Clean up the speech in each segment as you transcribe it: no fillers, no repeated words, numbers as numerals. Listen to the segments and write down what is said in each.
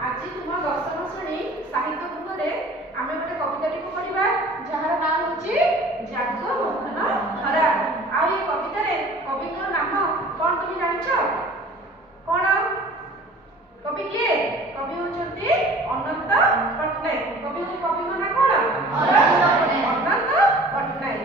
आज तुम दशम श्रेणी साहित्य बुकरे आमे गोटे कविताटी को पढ़िबा जहार नाम होची जगबंधन हरा। आ ये कविता रे कवि को नाम कोन तुम जानिछ? कोन कवि के? कवि होचंती अनंत पटनायक। कवि को नाम कोन? अनंत पटनायक।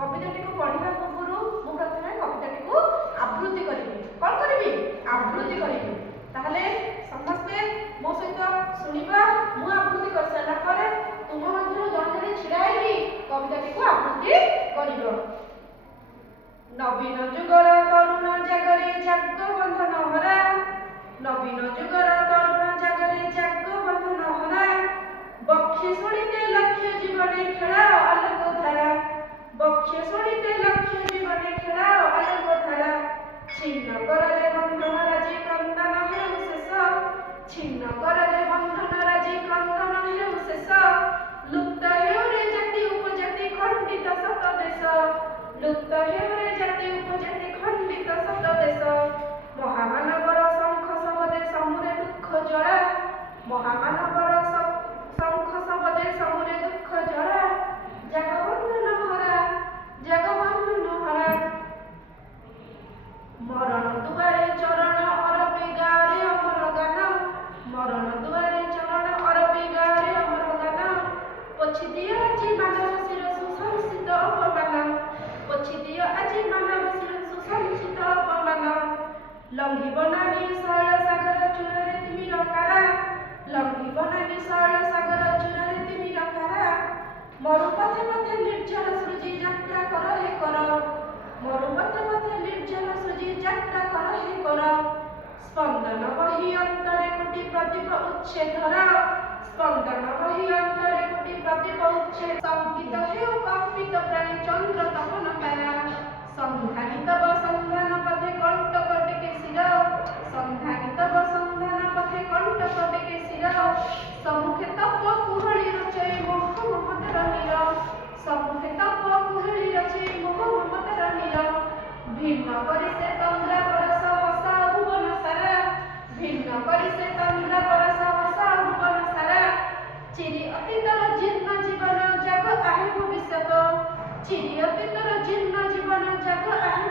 कविताटी को पढ़िबा पूर्व मु प्रथमे कविताटी को आवृत्ति करिबी। कोन करिबी? आवृत्ति करिबी। ताहले समस्ते मो सहित सुनिबा। मु आवृत्ति कर सारा परे तुम मध्य जण जण छिड़ाई कविताटी को आवृत्ति करिबो। नवीन जुगर तरुण जागरे जगबंधन हरा। नवीन जुगर तरुण जागरे जगबंधन हरा। बक्ष्य शुणिते लक्ष्य जीवने खेला आलोक धारा। बक्ष्य शुणिते लक्ष्य जीवने खेला आलोक धारा। छिन्न करले बंधन राजी क्रंदन हेउ शेष। छिन्न करले बंधन राजी क्रंदन हेउ शेष। लुप्त हेउ रे जाति उपजाति खंडित सत देश। लुप्त हेउ रे जाति उपजाति खंडित सत देश। महामानवर शंख शबदे समुरे दुःख जरा। महामानवर शंख शबदे समुरे दुःख जरा। जगबंधन हरा जगबंधन हरा। मरण दुआरे चरण अरपी गारे अमर गान। मरण दुआरे चरण अरपी गारे अमर गान। पोछि दियो आजि मानव शिर सुसंसित अपमान। पोछि दियो आजि मानव शिर सुसंसित अपमान। लंघिब नानी शैल सागर चूड़रे तिमिर कारा। लंघिब नानी शैल सागर चूड़रे तिमिर कारा। मरु पथे पथे निर्जन सृजी यात्रा कर हे कर। मरु पथे पथे निर्जन सृजी यात्रा कर हे कर। स्पंदन बहि अंतरे कोटि प्रदीप उच्छे धरा। स्पंदन बहि अंतरे कोटि प्रदीप उच्छे। संकित हेउ कंपित प्राणी चंद्र तपन तारा। संधानित संधान पथे कंटक टेके शिर। संधानित संधान पथे कंटक टेके शिर। सम्मुखे तप कुहळी रचै मोह ममतार नीर। सम्मुखे तप कुहळी रचै मोह ममतार नीर। भिन्न करि से तंद्रा परस वसा भुवन सारा। भिन्न करि से तंद्रा परस वसा भुवन सारा। चिरि अतीतर जीर्ण जीवन जग आहे भविष्यत। चिरि अतीतर जीर्ण जीवन जग आहे